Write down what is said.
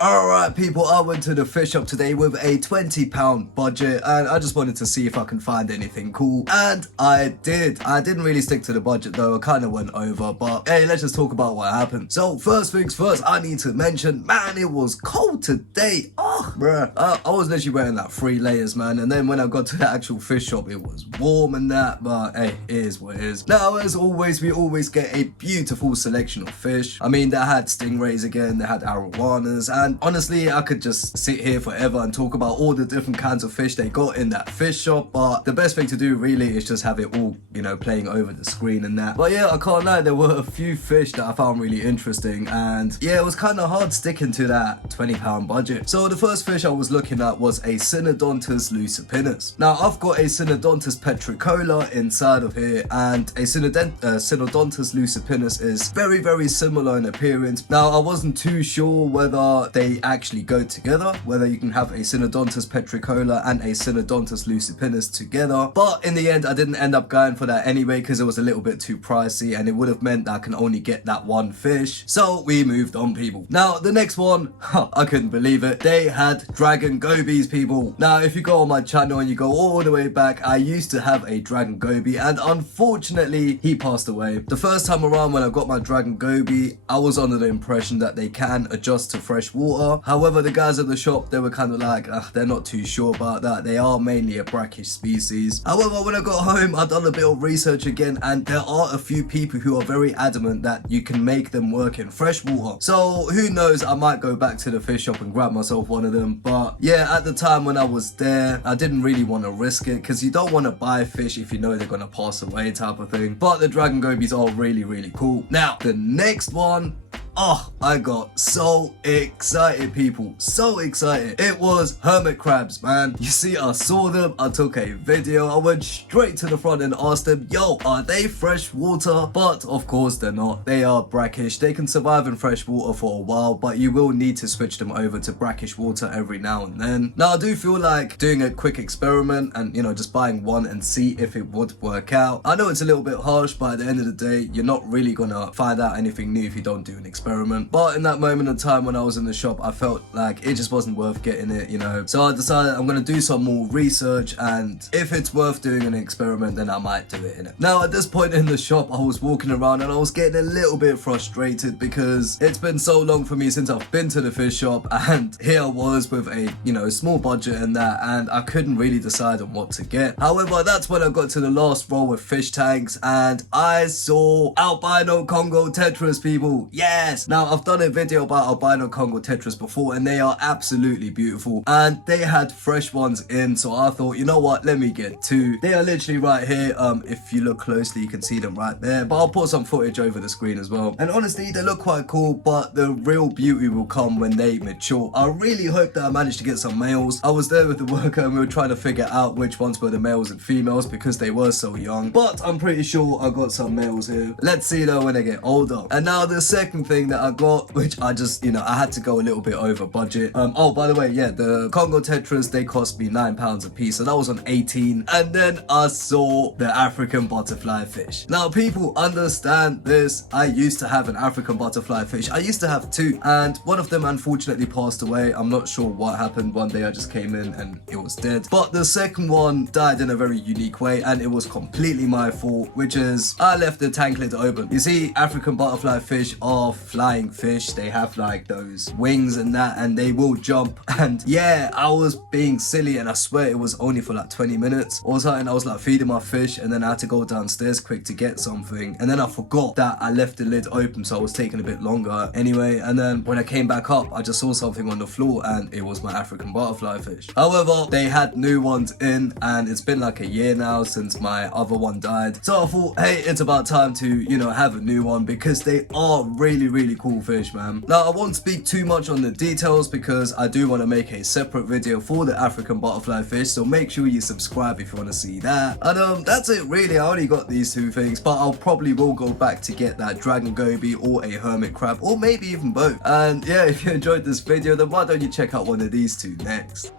Alright people, I went to the fish shop today with a £20 budget and I just wanted to see if I can find anything cool, and I did. I didn't really stick to the budget though, I kind of went over, but hey, let's just talk about what happened. So first things first, I need to mention, man, it was cold today. Oh bruh, I was literally wearing like 3 layers, man, and then when I got to the actual fish shop it was warm and that, but hey, it is what it is. Now as always, we always get a beautiful selection of fish. I mean, they had stingrays again, they had arowanas, and honestly, I could just sit here forever and talk about all the different kinds of fish they got in that fish shop, but the best thing to do really is just have it all, you know, playing over the screen and that. But yeah, I can't lie, there were a few fish that I found really interesting, and yeah, it was kind of hard sticking to that £20 budget. So the first fish I was looking at was a Synodontus lucipinus. Now, I've got a Synodontus petricola inside of here, and a Synodontus lucipinus is very, very similar in appearance. Now, I wasn't too sure whether they actually go together, whether you can have a Synodontus petricola and a Synodontus lucipinus together, but in the end I didn't end up going for that anyway because it was a little bit too pricey and it would have meant that I can only get that one fish, so we moved on, people. Now the next one, I couldn't believe it, they had dragon gobies, people. Now if you go on my channel and you go all the way back, I used to have a dragon goby and unfortunately he passed away. The first time around when I got my dragon goby, I was under the impression that they can adjust to fresh water. However, the guys at the shop, they were kind of like, they're not too sure about that. They are mainly a brackish species. However, when I got home, I've done a bit of research again, and there are a few people who are very adamant that you can make them work in fresh water. So who knows, I might go back to the fish shop and grab myself one of them. But yeah, at the time when I was there, I didn't really want to risk it because you don't want to buy fish if you know they're going to pass away type of thing. But the dragon gobies are really, really cool. Now, the next one, oh, I got so excited, people, so excited. It was hermit crabs, man. You see, I saw them, I took a video, I went straight to the front and asked them, yo, are they fresh water? But of course they're not. They are brackish. They can survive in fresh water for a while, but you will need to switch them over to brackish water every now and then. Now I do feel like doing a quick experiment and, you know, just buying one and see if it would work out. I know it's a little bit harsh, but at the end of the day, you're not really gonna find out anything new if you don't do an experiment. But in that moment of time when I was in the shop, I felt like it just wasn't worth getting it, you know. So I decided I'm going to do some more research, and if it's worth doing an experiment, then I might do it, innit? Now at this point in the shop, I was walking around and I was getting a little bit frustrated because it's been so long for me since I've been to the fish shop, and here I was with a, you know, small budget and that, and I couldn't really decide on what to get. However, that's when I got to the last row with fish tanks and I saw albino Congo tetras, people. Yes! Now, I've done a video about albino Congo tetras before and they are absolutely beautiful, and they had fresh ones in, so I thought, you know what, let me get 2. They are literally right here. If you look closely, you can see them right there, but I'll put some footage over the screen as well. And honestly, they look quite cool, but the real beauty will come when they mature. I really hope that I managed to get some males. I was there with the worker and we were trying to figure out which ones were the males and females because they were so young, but I'm pretty sure I got some males here. Let's see though when they get older. And now the second thing that I got, which I just, you know, I had to go a little bit over budget. Oh, by the way, yeah, the Congo tetras, they cost me £9 a piece, so that was on 18. And then I saw the African butterfly fish. Now people, understand this, I used to have an African butterfly fish. I used to have 2, and one of them unfortunately passed away. I'm not sure what happened. One day I just came in and it was dead, but the second one died in a very unique way, and it was completely my fault, which is I left the tank lid open. You see, African butterfly fish are flying fish. They have like those wings and that, and they will jump. And yeah, I was being silly, and I swear it was only for like 20 minutes or something. I was like feeding my fish, and then I had to go downstairs quick to get something, and then I forgot that I left the lid open, so I was taking a bit longer anyway. And then when I came back up, I just saw something on the floor, and it was my African butterfly fish. However, they had new ones in, and it's been like a year now since my other one died, so I thought, hey, it's about time to, you know, have a new one because they are really, really cool fish, man. Now I won't speak too much on the details because I do want to make a separate video for the African butterfly fish, so make sure you subscribe if you want to see that. And that's it really. I only got these 2 things, but I'll probably will go back to get that dragon goby or a hermit crab, or maybe even both. And yeah, if you enjoyed this video, then why don't you check out one of these 2 next.